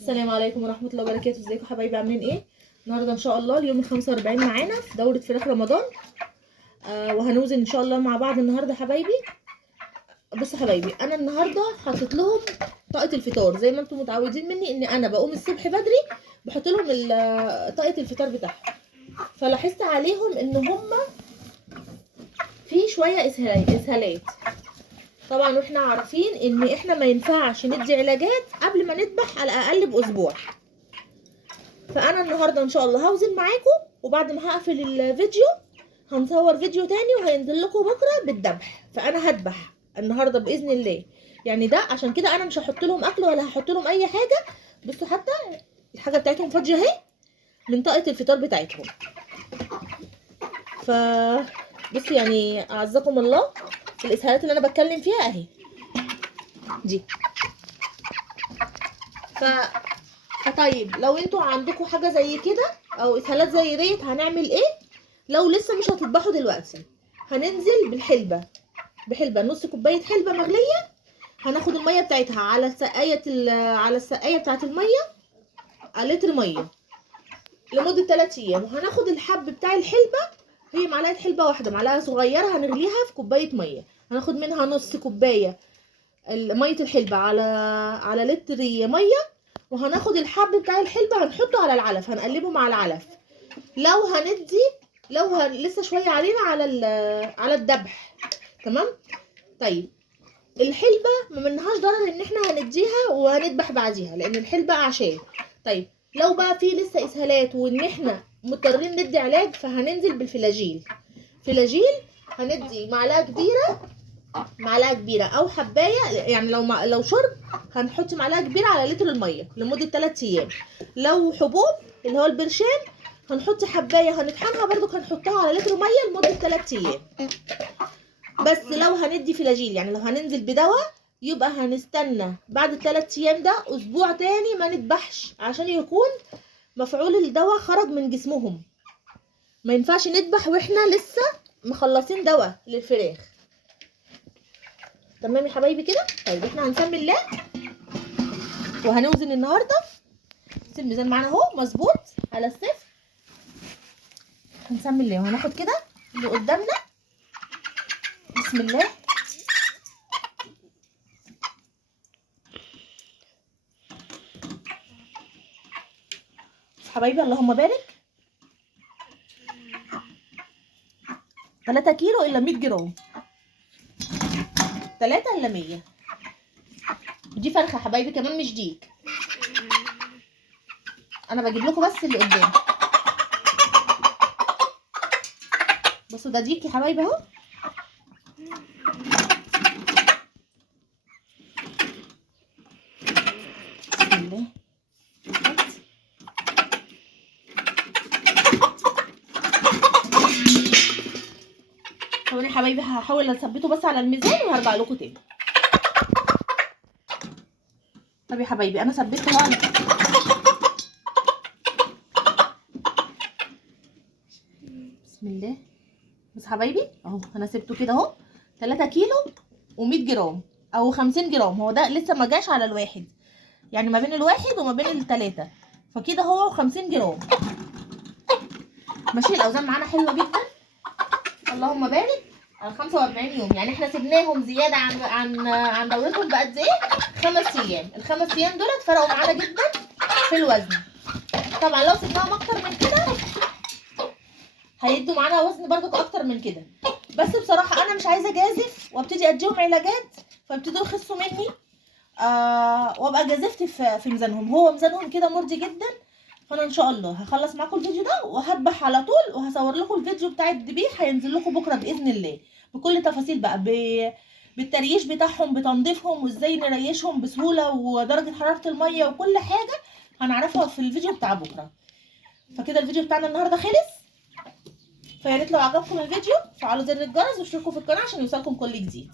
السلام عليكم ورحمة الله وبركاته. ازيكم حبايبي، عاملين ايه؟ النهارده ان شاء الله اليوم ال45 معانا في دورة فراخ رمضان. وهنوزن ان شاء الله مع بعض النهارده حبايبي. بصوا حبايبي، انا النهارده حطيت لهم طاقة الفطار زي ما انتم متعودين مني ان انا بقوم الصبح بدري بحط لهم طاقة الفطار بتاعهم. فلاحظت عليهم ان هم في شوية اسهالات. طبعا واحنا عارفين ان احنا ما ينفعش ندي علاجات قبل ما نذبح على الاقل باسبوع. فانا النهارده ان شاء الله هوزن معاكم، وبعد ما هقفل الفيديو هنصور فيديو تاني وهينزل لكم بكره بالذبح. فانا هذبح النهارده باذن الله، يعني ده عشان كده انا مش هحط لهم اكل ولا هحط لهم اي حاجه. بصوا حتى الحاجه بتاعتهم فاضيه اهي من طاقه الفطار بتاعتهم. ف بصوا يعني اعزكم الله، الاسهالات اللي انا بتكلم فيها اهي دي. فطيب لو انتوا عندكم حاجه زي كده او اسهالات زي ديت هنعمل ايه؟ لو لسه مش هتطبخوا دلوقتي هننزل بحلبه نص كوبايه حلبه مغليه. هناخد الميه بتاعتها على السقايه بتاعت الميه، على لتر ميه لمده 3 ايام. وهناخد الحب بتاع الحلبه، هي معلقه حلبه واحده، معلقه صغيره هنغليها في كوبايه ميه. هناخد منها نص كوبايه ميه الحلبه على لتر ميه. وهناخد الحب بتاع الحلبه هنحطه على العلف، هنقلبه مع العلف. لسه شويه علينا على الذبح. تمام. طيب الحلبه ما منهاش ضرر ان احنا هنديها وهنذبح بعديها لان الحلبه اعشاب. طيب لو بقى في لسه اسهالات وان احنا مضطرين ندي علاج فهننزل بالفلاجيل. هندي معلقه كبيره او حبايه، يعني لو شرب هنحط معلقه كبيره على لتر الميه لمده 3 ايام. لو حبوب اللي هو البرشام هنحط حبايه هنطحنها برضو هنحطها على لتر ميه لمده 3 ايام. بس لو هندي فلاجيل، يعني لو هننزل بدواء، يبقى هنستنى بعد ال3 ايام ده اسبوع تاني ما نذبحش عشان يكون مفعول الدواء خرج من جسمهم. ما ينفعش نذبح واحنا لسه مخلصين دواء للفراخ. تمام يا حبايبي كده. طيب احنا هنسمي الله وهنوزن النهارده. الميزان معانا اهو مظبوط على الصفر. هنسمي الله وهناخد كده اللي قدامنا. بسم الله. حبايبي اللهم بارك. 3 كيلو الا 100 جرام، 3 الا 100. دي فرخه حبايبي كمان مش ديك، انا بجيب لكم بس اللي قدام. بصوا ده ديك يا حبايبي اهو. بسم الله. طب يا حبايبي هحاول اثبته بس على الميزان وهرجع لكم تاني. طب يا حبايبي انا ثبته اهو. بسم الله. بس حبايبي اهو انا سبته كده اهو 3 كيلو و100 جرام او 50 جرام. هو ده لسه ما جاش على الواحد، يعني ما بين الواحد وما بين التلاتة، فكده هو 50 جرام. ماشي. الاوزان معانا حلوه جدا اللهم بارك. على 45 يوم، يعني احنا سيبناهم زياده عن دورتهم بقد ايه؟ 5 ايام. ال5 ايام دولت فرقوا معانا جدا في الوزن. طبعا لو سيبناهم اكتر من كده هيدوا معانا وزن برضو اكتر من كده. بس بصراحه انا مش عايزه اجازف وابتدي اديهم علاجات فابتدوا يخسوا مني وابقى جازفت في ميزانهم. هو ميزانهم كده مرضي جدا. فانا ان شاء الله هخلص معاكم الفيديو ده وهذبح على طول، وهصور لكم الفيديو بتاع الذبيح هينزل لكم بكره باذن الله بكل تفاصيل بقى، بالتريش بتاعهم، بتنظيفهم، وازاي نريشهم بسهوله، ودرجه حراره الميه، وكل حاجه هنعرفها في الفيديو بتاع بكره. فكده الفيديو بتاعنا النهارده خلص. فيا ريت لو عجبكم الفيديو فعلوا زر الجرس واشتركوا في القناه عشان يوصلكم كل جديد.